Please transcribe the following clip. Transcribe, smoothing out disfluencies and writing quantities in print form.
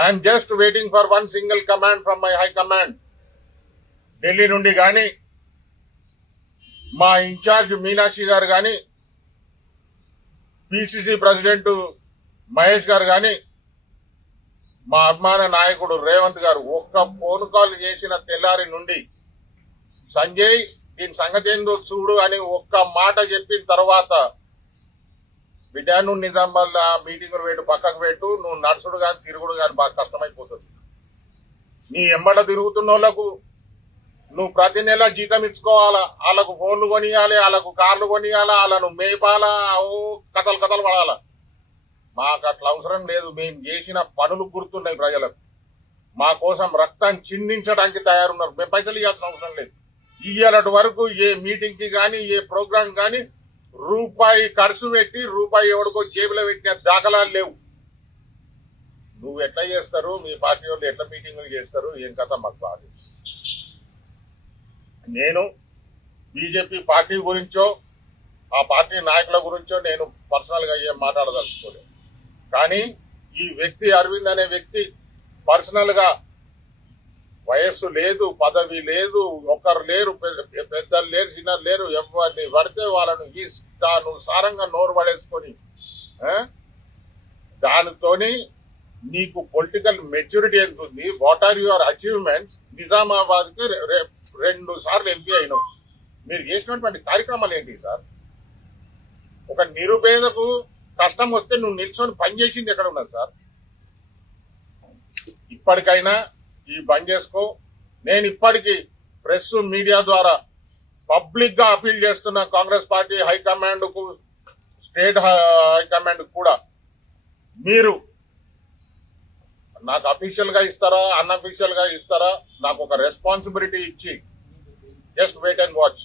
I'm just waiting for one single command from my high command. Delhi నుండి కానీ, మా incharge Meenakshi గారు కానీ, పిసిసి ప్రెసిడెంట్ మహేష్ గారు కానీ, మా అభిమాన నాయకుడు రేవంత్ గారు ఒక్క ఫోన్ కాల్ చేసిన తెల్లారి నుండి సంజయ్ దీని సంగతి ఏందో చూడు అని ఒక్క మాట చెప్పిన తర్వాత, బిడ్డ నువ్వు నిజామాబాద్ మీటింగులు పెట్టు, పక్కకు పెట్టు, నువ్వు నడుచుడు కానీ తిరుగుడు కానీ బాగా కష్టమైపోతుంది. నీ ఎంబడ తిరుగుతున్న వాళ్ళకు నువ్వు ప్రతి నెల జీతం ఇచ్చుకోవాలా, వాళ్ళకు ఫోన్లు కొనియాలి, వాళ్ళకు కార్లు కొనియాలా, వాళ్ళను మేపాలా, ఓ కథలు పడాలా. మాకు అట్లా అవసరం లేదు. మేము చేసిన పనులు గుర్తున్నాయి ప్రజలకు. మా కోసం రక్తం చిందించడానికి తయారున్నారు. మేము పైసలు ఇవ్వాల్సిన అవసరం లేదు. ఇయ్యాలటి వరకు ఏ మీటింగ్ కి కానీ, ఏ ప్రోగ్రాం కానీ రూపాయి ఖర్చు పెట్టి రూపాయి ఎవడికో జేబులో పెట్టిన దాఖలాలు లేవు. నువ్వు ఎట్లా చేస్తారు, మీ పార్టీ వాళ్ళు ఎట్లా మీటింగులు చేస్తారు, ఏం కథ మాకు బాగా. నేను బీజేపీ పార్టీ గురించో ఆ పార్టీ నాయకుల గురించో నేను పర్సనల్గా ఏం మాట్లాడదలుచుకోలేదు. కానీ ఈ వ్యక్తి అరవింద్ అనే వ్యక్తి పర్సనల్గా వయస్సు లేదు, పదవి లేదు, ఒకరు లేరు, పెద్దలు లేరు, చిన్నలు లేరు, ఎవరిని పడితే వాళ్ళను నువ్వు సారంగా నోరు పడేసుకొని దానితోని నీకు పొలిటికల్ మెచ్యూరిటీ ఎంత ఉంది, వాట్ ఆర్ యువర్ అచీవ్మెంట్స్. నిజామాబాద్కి 2 సార్లు ఎంపీ అయినావు. మీరు చేసినటువంటి కార్యక్రమాలు ఏంటి సార్? ఒక నిరుపేదకు కష్టం వస్తే నువ్వు నిల్చొని పనిచేసింది ఎక్కడ ఉన్నది సార్? ఇప్పటికైనా ఈ బంద్ చేసుకో. నేను ఇప్పటికీ ప్రెస్ మీడియా ద్వారా పబ్లిక్ గా అపీల్ చేస్తున్న కాంగ్రెస్ పార్టీ హైకమాండ్ కు, స్టేట్ హైకమాండ్ కూడా, మీరు నాకు అఫీషియల్ గా ఇస్తారా, అన్అఫీషియల్ గా ఇస్తారా, నాకు ఒక రెస్పాన్సిబిలిటీ ఇచ్చి జస్ట్ వెయిట్ అండ్ వాచ్.